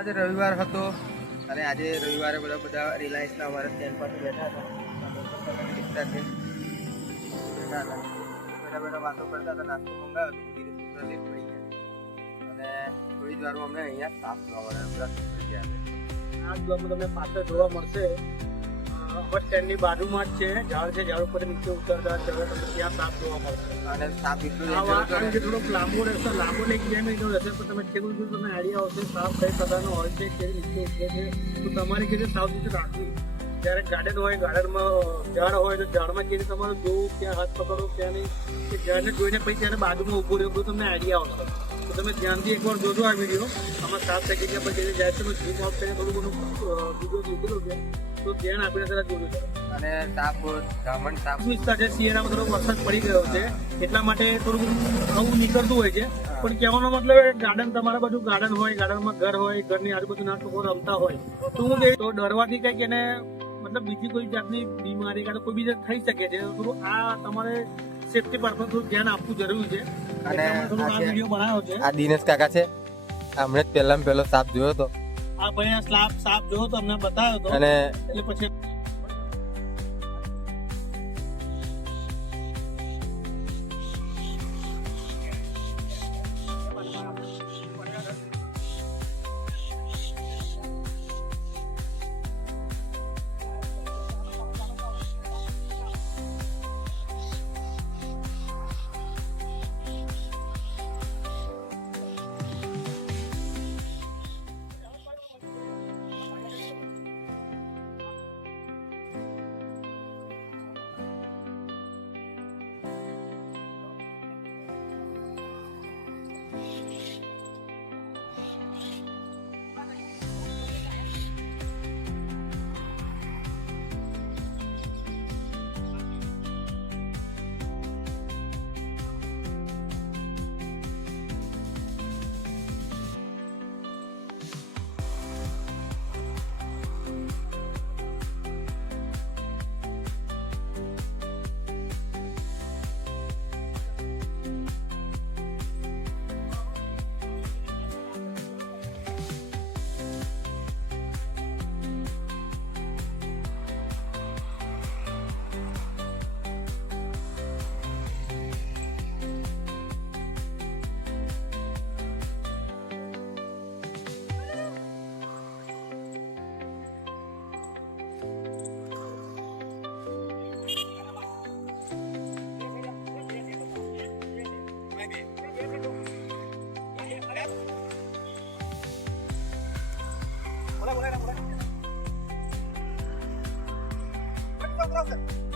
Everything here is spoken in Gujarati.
આજે રવિવાર હતો અને આજે રવિવારે બધા રિલાયન્સના અમારા સ્ટેન્ડ પાસે બેઠા હતા. બેઠા બેઠા વાતો કરતા હતા. નાસ્તો મંગાવ્યો હતો. ધીરે ધીરે લેટ પડી ગયા અને થોડી જ વારમાં અમને અહીંયા સાફ જોવા મળે બધા થઈ ગયા. આ બ્લોગમાં તમને પાછળ જોવા મળશે બસ સ્ટેન્ડની બાજુમાં જ છે ઝાડ છે, ઝાડ ઉપર નીચે ઉતરતા તમને ત્યાં સાપ જોવા મળશે. અને સાફ એટલું થોડોક લાંબો રહેશે, લાંબો ને 2 મિનિટનો રહેશે તો તમે ખેડૂત તમને આઈડિયા આવશે સાપ કઈ પ્રકારનો હોય છે, કેવી રીતે ઉતરે છે. તો તમારે કેવી રીતે સાવચેતી રાખવી. જ્યારે ગાર્ડન હોય, ગાર્ડનમાં ઝાડ હોય તો ઝાડમાં કેવી રીતે તમારે જોવું, ક્યાં હાથ પકડો ક્યાં નહીં, એ ઝાડને જોઈને પછી ત્યારે બાજુમાં ઊભું રહેવું બધું તમને આઈડિયા આવશે. તો તમે ધ્યાનથી એકવાર જોજો આ વિડીયો. આમાં સાપ થઈ ગયા પછી જાય છે તો જીમ આઉટ કરીને થોડું ઘણું વિડીયો લીધેલું છે તો ધ્યાન આપીને જરા જોયું છે. અને સાપ ધામણ સાપ વિસ્તાર છે, શિયાળામાં થોડો વરસાદ પડી ગયો છે એટલા માટે થોડું આવું નીકળતું હોય છે. પણ કહેવાનો મતલબ ગાર્ડન તમારા બાજુ ગાર્ડન હોય, ગાર્ડનમાં ઘર હોય, ઘરની આજુબાજુ નાના છોકરો રમતા હોય તો હું તો ડરવાથી કંઈક એને મતલબ બીજી કોઈ જાતની બીમારી કાં તો કોઈ બીજા થઈ શકે છે. થોડું આ તમારે સેફટી પર્પઝ થોડું ધ્યાન આપવું જરૂરી છે. અને આ વિડીયો બનાવ્યો છે. આ દિનેશ કાકા છે. હમણાં જ પહેલો સાપ જોયો હતો. આ ભાઈ સાપ જોયો તો અમને બતાવ્યો હતો અને એટલે પછી boleh.